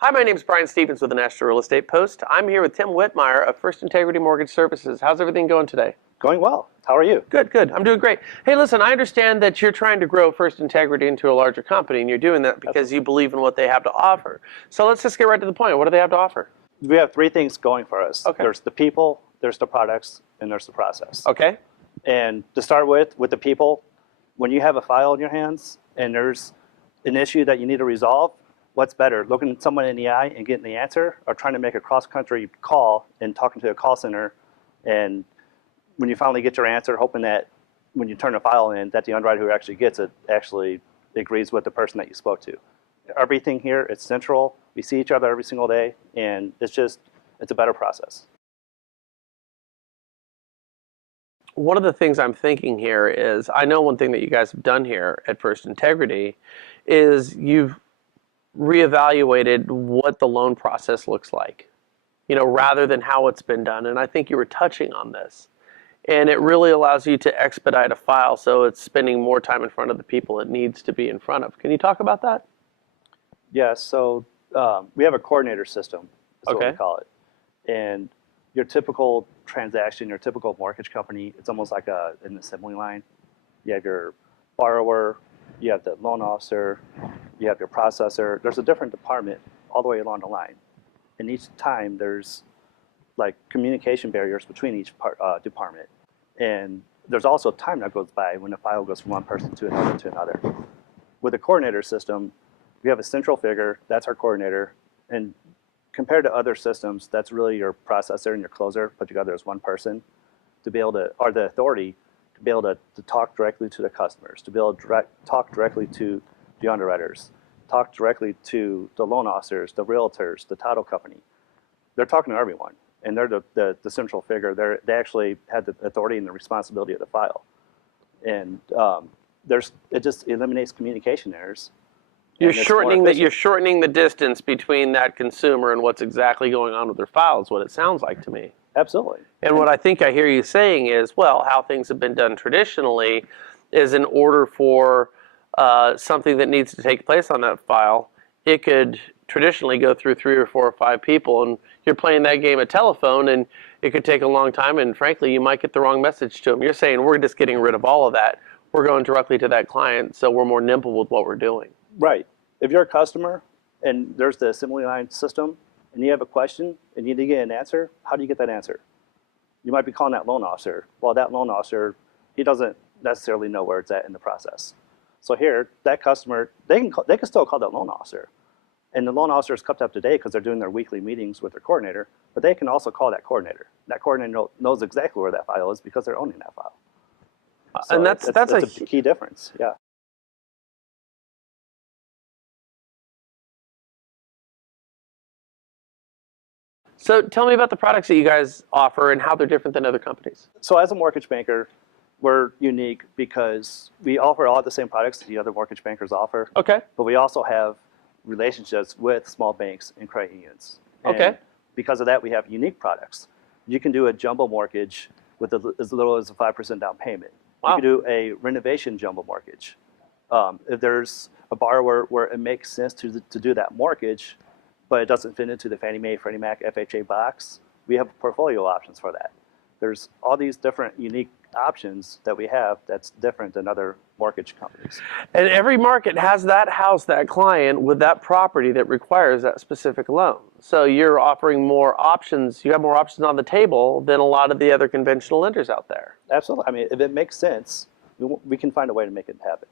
Hi, my name is Brian Stevens with the National Real Estate Post. I'm here with Tim Whitmire of First Integrity Mortgage Services. How's everything going today? Going well. How are you? Good, good. I'm doing great. Hey, listen, I understand that you're trying to grow First Integrity into a larger company, and you're doing that because you believe in what they have to offer. So let's just get right to the point. What do they have to offer? We have three things going for us. Okay. There's the people, there's the products, and there's the process. Okay. And to start with the people, when you have a file in your hands and there's an issue that you need to resolve, what's better, looking someone in the eye and getting the answer, or trying to make a cross-country call and talking to a call center, and when you finally get your answer, hoping that when you turn the file in, that the underwriter who actually gets it actually agrees with the person that you spoke to. Everything here, it's central. We see each other every single day, and it's a better process. One of the things I'm thinking here is, I know one thing that you guys have done here at First Integrity is you've reevaluated what the loan process looks like, rather than how it's been done. And I think you were touching on this. And it really allows you to expedite a file, so it's spending more time in front of the people it needs to be in front of. Can you talk about that? Yeah, so we have a coordinator system, is what we call it. And your typical transaction, your typical mortgage company, it's almost like an assembly line. You have your borrower, you have the loan officer, you have your processor. There's a different department all the way along the line. And each time there's like communication barriers between each department. And there's also time that goes by when the file goes from one person to another to another. With the coordinator system, we have a central figure, that's our coordinator, and compared to other systems, that's really your processor and your closer put together as one person to be able to, or the authority, to be able to talk directly to the customers, to be able to talk directly to the underwriters, talk directly to the loan officers, the realtors, the title company. They're talking to everyone, and they're the central figure. They actually had the authority and the responsibility of the file. And it just eliminates communication errors. You're shortening the distance between that consumer and what's exactly going on with their file is what it sounds like to me. Absolutely. And what I think I hear you saying is, well, how things have been done traditionally is in order for something that needs to take place on that file, it could traditionally go through 3 or 4 or 5 people, and you're playing that game of telephone, and it could take a long time, and frankly, you might get the wrong message to them. You're saying we're just getting rid of all of that. We're going directly to that client, so we're more nimble with what we're doing. Right. If you're a customer and there's the assembly line system and you have a question and you need to get an answer, how do you get that answer? You might be calling that loan officer. Well, that loan officer, he doesn't necessarily know where it's at in the process. So here, that customer, they can still call that loan officer. And the loan officer is kept up to date because they're doing their weekly meetings with their coordinator, but they can also call that coordinator. That coordinator knows exactly where that file is because they're owning that file. So and that's a key difference, yeah. So tell me about the products that you guys offer and how they're different than other companies. So as a mortgage banker, we're unique because we offer all the same products that the other mortgage bankers offer. Okay. But we also have relationships with small banks and credit unions. And because of that, we have unique products. You can do a jumbo mortgage with as little as a 5% down payment. Wow. You can do a renovation jumbo mortgage. If there's a borrower where it makes sense to do that mortgage, but it doesn't fit into the Fannie Mae, Freddie Mac, FHA box, we have portfolio options for that. There's all these different unique options that we have that's different than other mortgage companies. And every market has that house, that client with that property that requires that specific loan. So you're offering more options. You have more options on the table than a lot of the other conventional lenders out there. Absolutely. I mean, if it makes sense, we can find a way to make it happen.